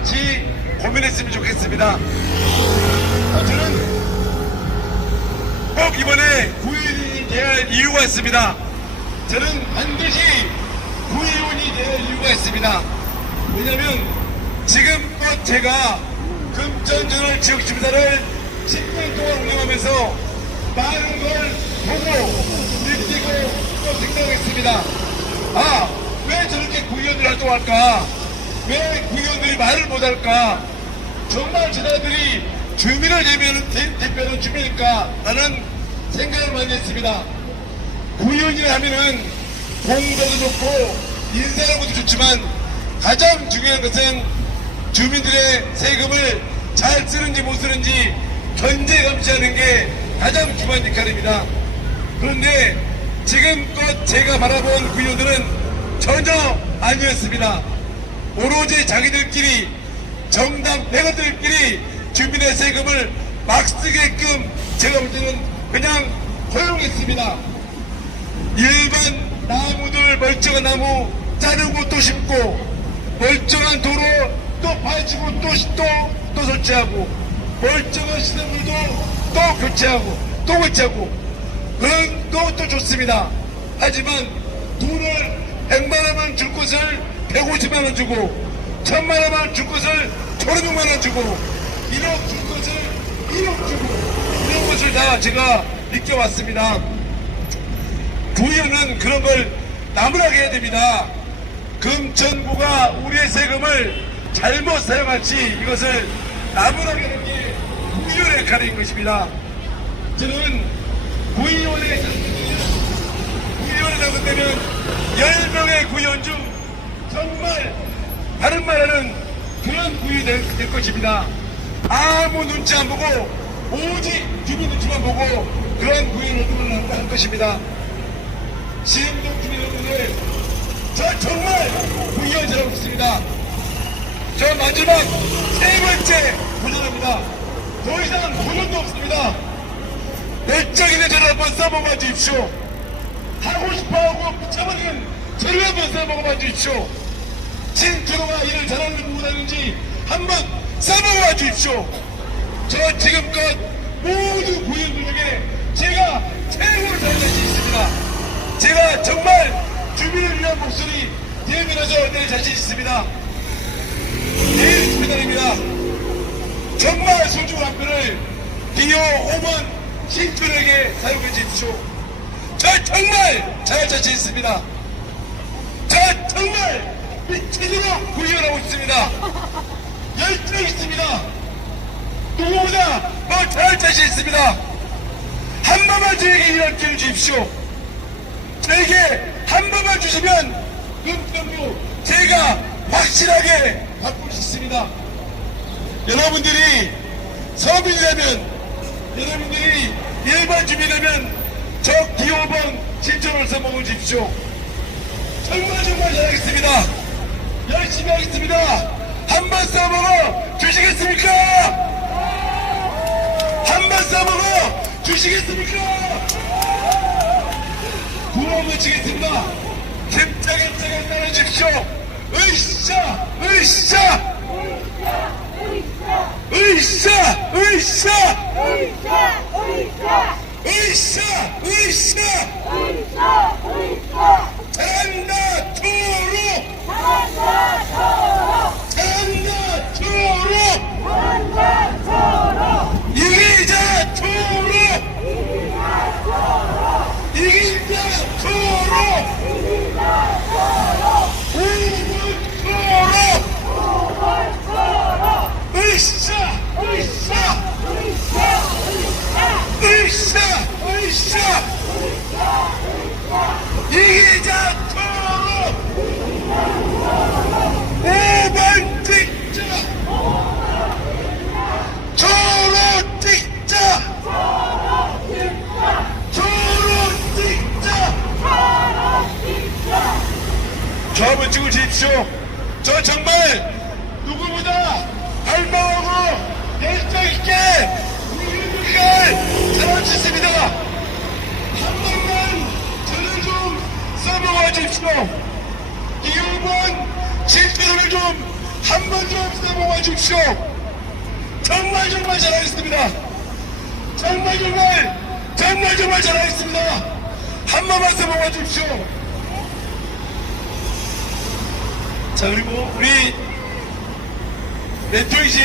같이 고민했으면 좋겠습니다. 어, 저는 꼭 이번에 구의원이 돼야 할 이유가 있습니다. 저는 반드시 구의원이 돼야 할 이유가 있습니다. 왜냐면 지금껏 제가 금천전월 지역주민단을 10년 동안 운영하면서 많은 걸 보고 느끼고 또 생각했습니다. 아, 왜 저렇게 구의원들 활동할까? 왜 구의원들이 말을 못할까? 정말 저자들이 주민을 대표하는, 대- 대표하는 주민일까? 라는 생각을 많이 했습니다. 구의원이라 하면은 공도도 좋고 인사하는 것도 좋지만 가장 중요한 것은 주민들의 세금을 잘 쓰는지 못 쓰는지 견제 감시하는 게 가장 중요한 역할입니다. 그런데 지금껏 제가 바라본 구의원들은 전혀 아니었습니다. 오로지 자기들끼리 정당 패거들끼리 주민의 세금을 막 쓰게끔 제가 볼 때는 그냥 허용했습니다. 일반 나무들 멀쩡한 나무 자르고 또 심고 멀쩡한 도로 또 파헤치고 또, 시- 또, 또 설치하고 멀쩡한 시설물도 또 교체하고 또 교체하고 그런 것도 좋습니다. 하지만 돈을 100만 원만 줄 것을 150만 원 주고 1000만 원만 줄 것을 1600만 원 주고 1억 줄 것을 1억 주고 이런 것을 다 제가 느껴왔습니다. 구의원은 그런 걸 나무라게 해야 됩니다. 금천구가 우리의 세금을 잘못 사용할지 이것을 나무라게 하는 게 구의원의 역할인 것입니다. 저는 구의원의 구의원을 잘못되면 10명의 구의원 중 정말 다른 말하는 그런 구의원이 될, 될 것입니다. 아무 눈치 안 보고 오직 주민 눈치만 보고 그런 구의원을 할 것입니다. 시흥동 주민 여러분들 저 정말 구의원 잘하고 있습니다. 저 마지막 세 번째 도전합니다. 더 이상 도전도 없습니다. 열정있는 저를 한번 써먹어 주십시오. 하고 싶어 하고 붙여버리는 저를 한번 써먹어 주십시오. 신트로가 일을 잘하는지 못하는지 한번 써먹어 주십시오. 저 지금껏 모두 구현들 중에 제가 최고로 잘할 수 있습니다. 제가 정말 주민을 위한 목소리 대면해서 낼 자신 있습니다. 내일 주민단입니다. 정말 소중한 학교를 기호 5번 신촌에게 사용해 주십시오. 저 정말 잘할 자신 있습니다. 저 정말 미치도록 구현하고 있습니다. 열정 있습니다. 누구보다 더 잘할 자신 있습니다. 한 번만 저에게 이런 기회를 주십시오. 저에게 한 번만 주시면 금평구 제가 확실하게 바꿀 수 있습니다. 여러분들이 서민이라면 여러분들이 일반 주민이라면 저 기호번 실천을 써먹어 주십시오. 정말 정말 잘하겠습니다. 열심히 하겠습니다. 한번 써먹어 주시겠습니까? 한번 써먹어 주시겠습니까? 구호 외치겠습니다. 김장김장에 따라주십시오. 으쌰! 으쌰! 으쌰! 으쌰! 으쌰! 으쌰! 잘한다 투로! 잘한 다 투로! 이기자 투로! 이기자 투로! 우물 투로! 으쌰! 으쌰! 으쌰! 으쌰! 이기자 투로! 5번 찍자! 초로 찍자! 초로 찍자! 저 한번 찍어 주십시오. 저 정말 누구보다 발망하고 열정 있게 우리 을 잘할 수 있습니다. 한 번만 저를 좀 써먹어 주십시오. 이 5번 실패를 좀 한 번 좀 써보아 주십시오. 정말 정말 잘하겠습니다. 정말 정말 정말 정말 잘하겠습니다. 한 번만 써보아 주십시오. 자 그리고 우리 네트워크신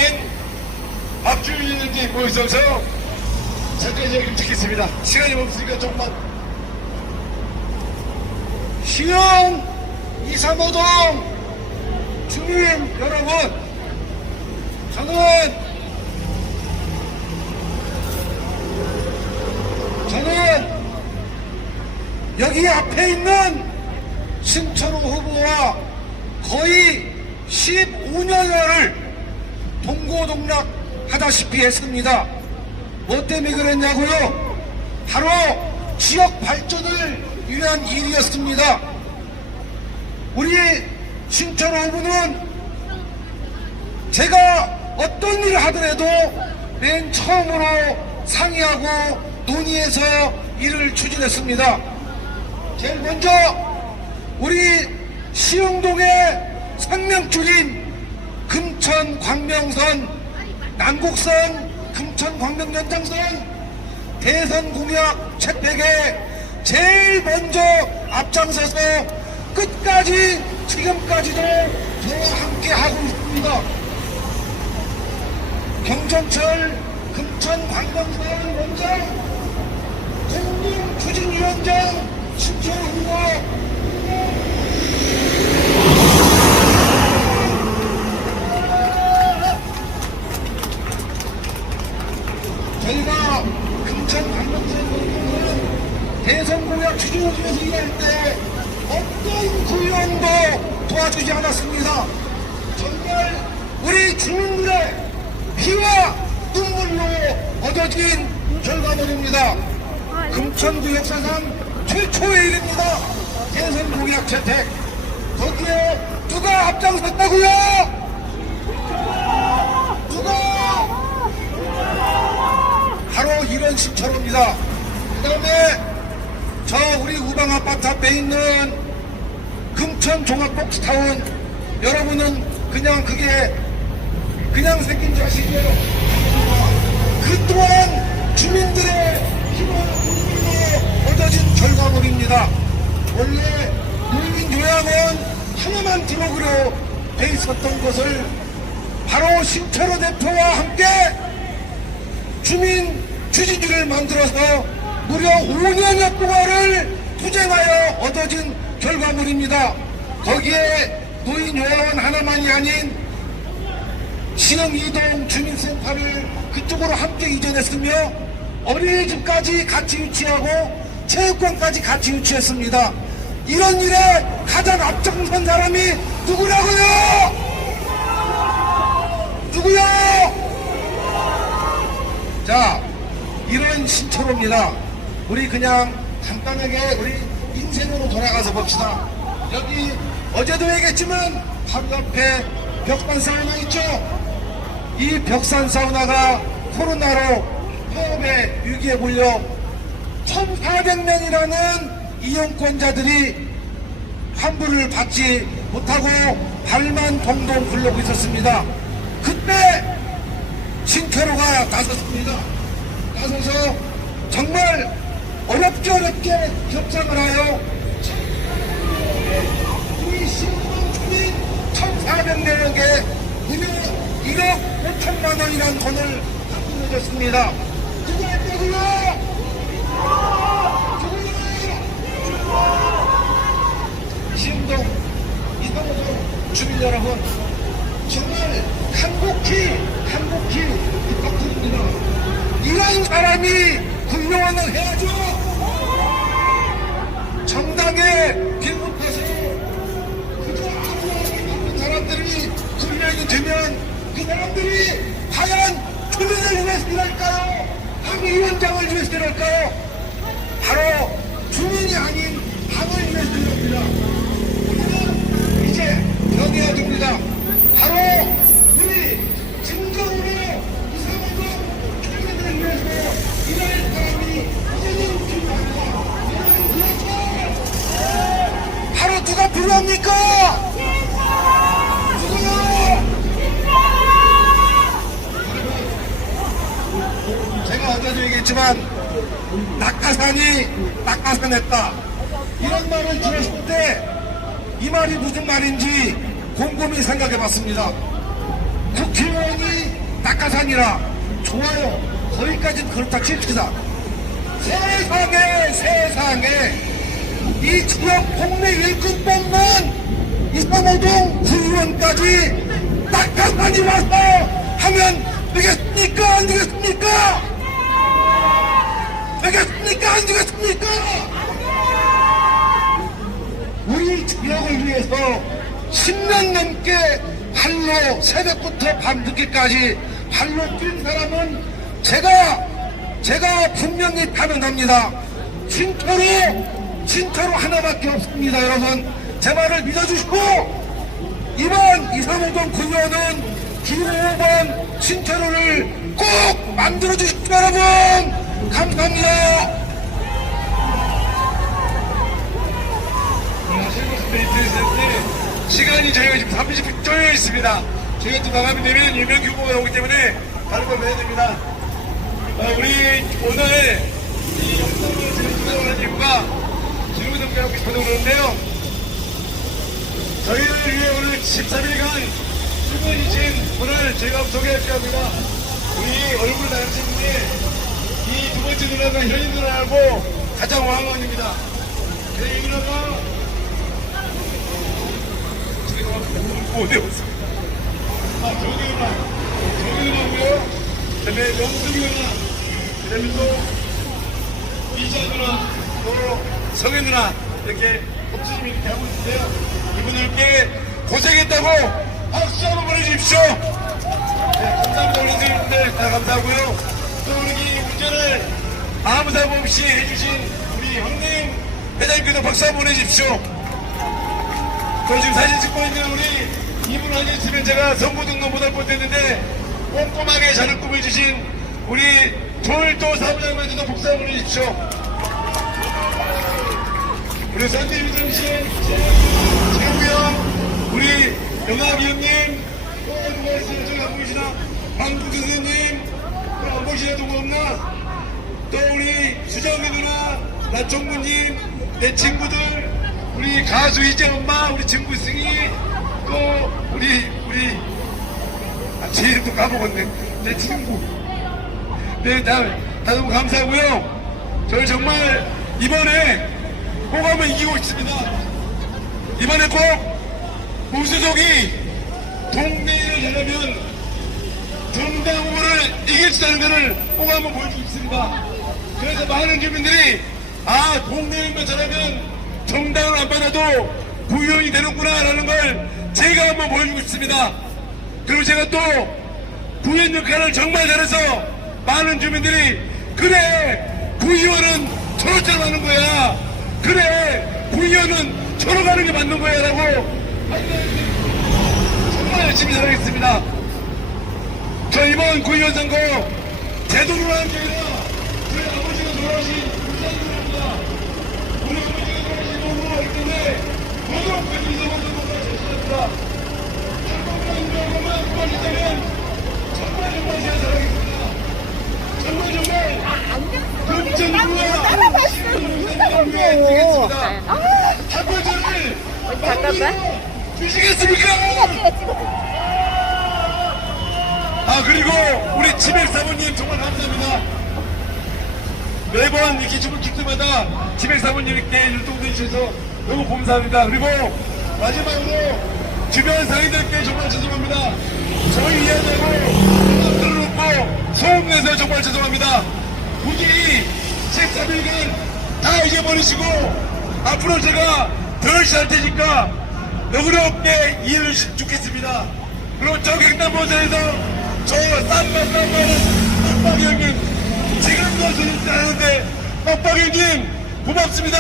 박주민님 모이셔서 잠깐 이야기 좀 듣겠습니다. 시간이 없으니까 조금만 시흥 235동 주민 여러분, 저는 저는 여기 앞에 있는 신천호 후보와 거의 15년여를 동고동락 하다시피 했습니다. 뭐 때문에 그랬냐고요? 바로 지역 발전을 위한 일이었습니다. 우리 신천 후보는 제가 어떤 일을 하더라도 맨 처음으로 상의하고 논의해서 일을 추진했습니다. 제일 먼저 우리 시흥동의 생명줄인 금천 광명선 남곡선 금천 광명 연장선 대선 공약 채택에 제일 먼저 앞장서서 끝까지 지금까지도 저와 함께 하고 있습니다. 경전철 금천 광명선 원장 공동 추진위원장 신청 후보 저희가 금천 강남선 공동은 대선 공약 추진위에서 일할 때 어떤 구형도 도와주지 않았습니다. 정말 우리 주민들의 피와 눈물로 얻어진 결과물입니다. 금천구 역사상 최초의 일입니다. 대선 공약 채택. 거기에 누가 앞장섰다고요? 누가? 바로 신처럼입니다. 그 다음에 저 우리 우방 아파트 앞에 있는 금천 종합복지타운 여러분은 그냥 그게 그냥 생긴 줄 아시죠? 그 또한 주민들의 피와 눈물로 얻어진 결과물입니다. 원래 노인 요양원 하나만 들어오기로 돼 있었던 것을 바로 신철호 대표와 함께 주민 주진주를 만들어서 무려 5년여 동안을 투쟁하여 얻어진 결과물입니다. 거기에 노인 요양원 하나만이 아닌 신흥 이동 주민센터를 그쪽으로 함께 이전했으며 어린이집까지 같이 유치하고 체육관까지 같이 유치했습니다. 이런 일에 가장 앞장선 사람이 누구라고요? 누구요? 자, 이런 신초로입니다. 우리 그냥 간단하게 우리 인생으로 돌아가서 봅시다. 여기 어제도 얘기했지만 바로 옆에 벽산 사우나 있죠? 이 벽산 사우나가 코로나로 폐업의 위기에 몰려 1,400명이라는 이용권자들이 환불을 받지 못하고 발만 동동 굴러고 있었습니다. 그때 신캐로가 나섰습니다. 나서서 정말 어렵게 어렵게 협상을 하여 우리 신분 주민 1,400명에게 무려 1억 5천만 원이라는 돈을 바꾸어졌습니다. 누구한테고요? 신동, 이동동 주민 여러분, 정말 한국히, 한국히 입학드립니다. 이런 사람이 군용원을 해야죠. 정당에 빌붙어서 그저 아무하게 바쁜 사람들이 군량이 되면 그 사람들이 과연 주민을 위해서 일할까요? 항의위원장을 위해서 일할까요? 바로 주민이 아닌 당을 위해서 일합니다. 우리는 이제 정해야 됩니다. 바로 우리 진정으로 이상하고 주민들을 위해서 일할 사람이 이제는 필요합니다. 이런 그렇죠. 바로 누가 필요합니까? 누구요? 낙하산이 낙하산했다. 이런 말을 들었을 때 이 말이 무슨 말인지 곰곰이 생각해 봤습니다. 국회의원이 낙하산이라 좋아요. 거기까지는 그렇다 칩시다. 세상에 세상에 이 지역 동네 일꾼 뽑는 이상호동 구의원까지 낙하산이 와서 하면 되겠습니까 안 되겠습니까 되겠습니까 안 되겠습니까 우리 지역을 위해서 10년 넘게 발로 새벽부터 밤늦게까지 발로 뛴 사람은 제가 제가 분명히 단언합니다. 진짜로 진짜로 하나밖에 없습니다, 여러분. 제 말을 믿어주시고 이번 이상호동 구의원은 기호 5번 진짜로를 꼭 만들어 주십시오, 여러분. 감사합니다. 시간이 저희가 지금 30분 쪼여 있습니다. 저희가 또 나가면 되면 유명 규모가 오기 때문에 다른 걸 해야 됩니다. 어, 우리 오늘 이 영상을 지금 촬영하는 이유가 질문을 드리고 싶어서 그러는데요. 저희를 위해 오늘 13일간 수고해주신 분을 제가 소개할까 합니다. 우리 얼굴 나가신 분이 번째 누나가 현인 누나하고 가장 왕언입니다. 이 누나가 못 외웠습니다. 아, 저기 누나, 저기 누나고요. 그 다음에 영숙이 누나, 그 다음에 또 이자 누나, 또 성현 누나 이렇게 복수님 이렇게 하고 있는데요. 이분들께 고생했다고 박수 한번 보내주십시오. 네, 감사합니다. 우리 선생님들 다 감사하고요. 아무 사고 없이 해주신 우리 형님 회장님께도 박수 한번 보내주십시오. 저 지금 사진 찍고 있는 우리 이분 아니었으면 제가 선거 등록 못할 뻔했는데 꼼꼼하게 자를 꾸며주신 우리 조일도 사무장님한테도 박수 한번 보내주십시오. 우리 선대위 정신, 최우영, 우리 영합이 형님, 또 누가 있어요? 저기 안 보이시나? 방구 선생님, 또안 보이시나? 누구 없나? 또 우리 수정이 누나, 나총무님, 내 친구들, 우리 가수 이재 엄마, 우리 친구 승희, 또 우리, 우리, 아, 제 이름도 까먹었네. 내 친구. 네, 다, 다 너무 감사하고요. 저희 정말 이번에 꼭 한번 이기고 있습니다. 이번에 꼭 무수족이 동네에 잘하면 정당 후보를 이길 수 있다는 것을 꼭 한번 보여주고 있습니다. 그래서 많은 주민들이 아 동네에만 잘하면 정당을 안 받아도 구의원이 되는구나라는 걸 제가 한번 보여주고 싶습니다. 그리고 제가 또 구의원 역할을 정말 잘해서 많은 주민들이 그래 구의원은 저렇게 하는 거야. 그래 구의원은 저러 가는 게 맞는 거야 라고 정말 열심히 잘하겠습니다. 저 이번 구의원 선거 제도로 하는 게 아니라 잠깐만. 주시겠습니까? 아 그리고 우리 지백 사모님 정말 감사합니다. 매번 이렇게 죽을 길 때마다 지백 사모님 이렇게 율동도 해주셔서 너무 감사합니다. 그리고 마지막으로 주변 사회들께 정말 죄송합니다. 저희 이야기하고 들어놓고 소음 내서 정말 죄송합니다. 부디 13일간 다 잊어버리시고 앞으로 제가 더 열심히 할 테니까 너그럽게 이해를 주시면 좋겠습니다. 그리고 저 횡단보도에서 저 쌈마 쌈마는 빡빡이 형님 지금도 소리 나는데 빡빡이 형님 고맙습니다.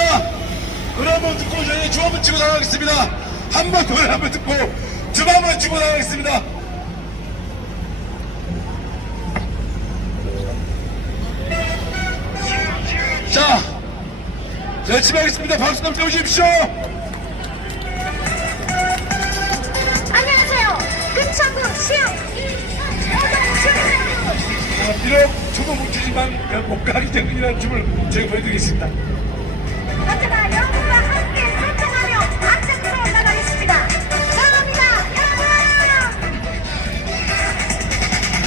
한번 듣고 저희 주 한번 치고 나가겠습니다. 한번더 한번 듣고 주 한번 치고 나가겠습니다. 자, 열심히 하겠습니다. 박수 한번 쳐주십시오. 안녕하세요. 금천구 시흥 이어동 시흥 아, 비록 춤은 못 추지만 그 목가기 정이라는 춤을 제가 보여드리겠습니다. 하트가 여러분과 함께 활동하며 앞장으로 나가겠습니다. 사랑합니다, 여러분!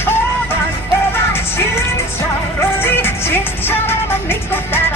오만 오만 진짜로지 진짜로만 믿고 따라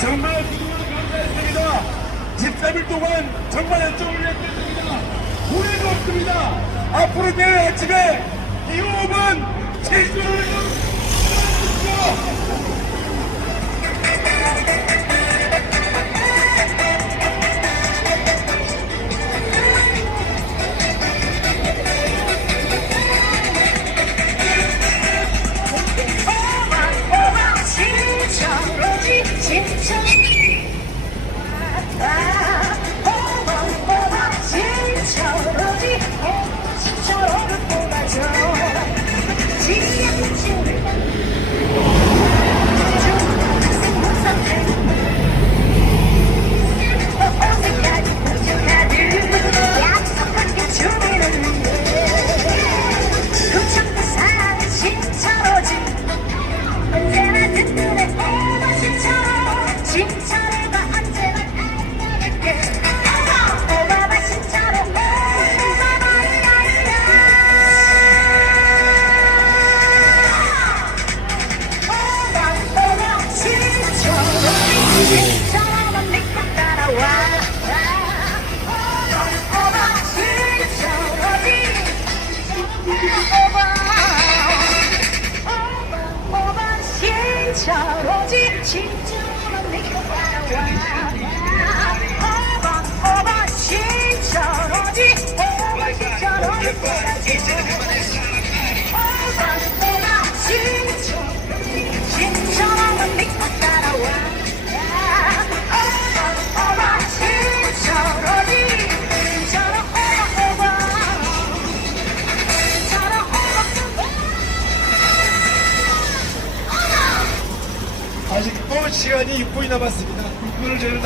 정말 그동안 감사했습니다. 13일 동안 정말 열정을 했습니다. 후회도 없습니다. 앞으로 내일 아침에 이 호흡은 제주를 오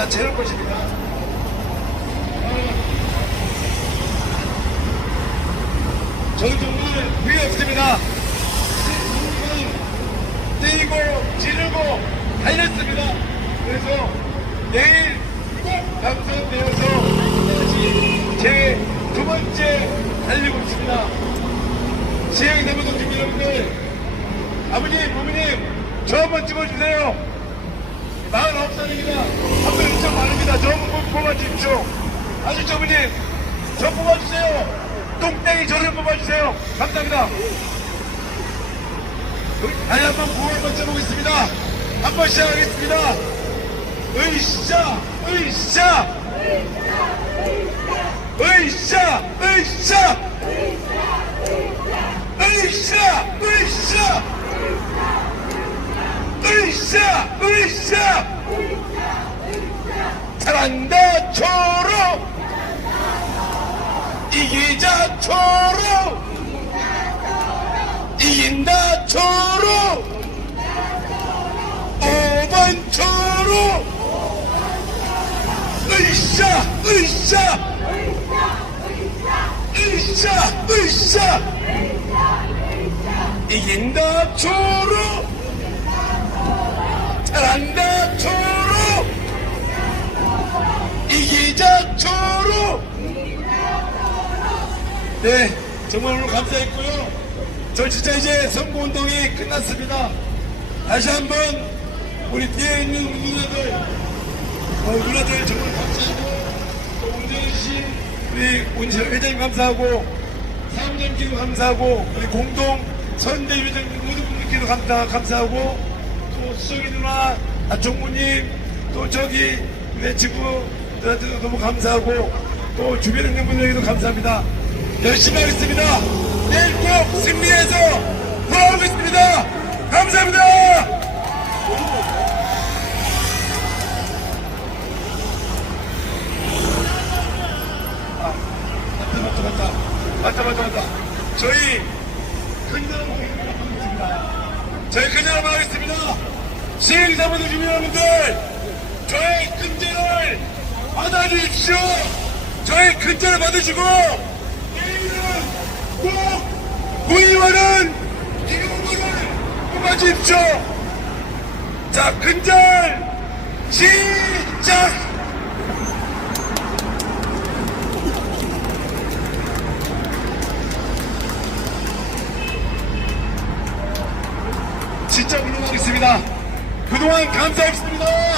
다 채울 것입니다. 정말 후회 없습니다. 뛰고 지르고 달렸습니다. 그래서 내일 당선되어서 제두 번째 달리고 있습니다. 시행사무소 주민 여러분들 아버님, 어머님, 저 한번 찍어주세요. 49살입니다. 한번 인정 많습니다. 저 한번 뽑아주십시오. 아저씨 어머님, 저 뽑아주세요. 똥땡이 저를 뽑아주세요. 감사합니다. 다시 한번 구호 한번 쳐보겠습니다. 한번 시작하겠습니다. 으쌰, 으쌰, 으쌰, 으쌰, 으쌰, 으쌰. 으쌰 으쌰 잘한다 초로. 이기자 초로. 이긴다 초로. 5번 초로. 으쌰 으쌰 으쌰 으쌰 이긴다 초로 잘한다 초로. 이기자 초로. 네 정말 오늘 감사했고요. 저 진짜 이제 선거운동이 끝났습니다. 다시 한번 우리 뒤에 있는 누나들 어, 누나들 정말 감사하고 또 운전해주신 우리 운전 회장님 감사하고 사무장님께도 감사하고 우리 공동 선대 회장님 모든 분들께도 감사, 감사하고 또 수정이 누나, 아, 종무님 또 저기 내 친구들한테도 너무 감사하고 또 주변에 있는 분들에게도 감사합니다. 열심히 하겠습니다. 내일 꼭 승리해서 돌아오겠습니다. 감사합니다. 맞다, 맞다, 맞다. 맞다, 맞다. 저희 큰절을 하겠습니다. 저희 큰절을 하겠습니다. 시행사분들 주민 여러분들, 저희 큰절을 받아주십시오. 저희 큰절을 받으시고, 내일은 꼭 구의원은 기금을 뽑아주십시오. 자, 큰절 시작! 진짜 물러나겠습니다. One, context.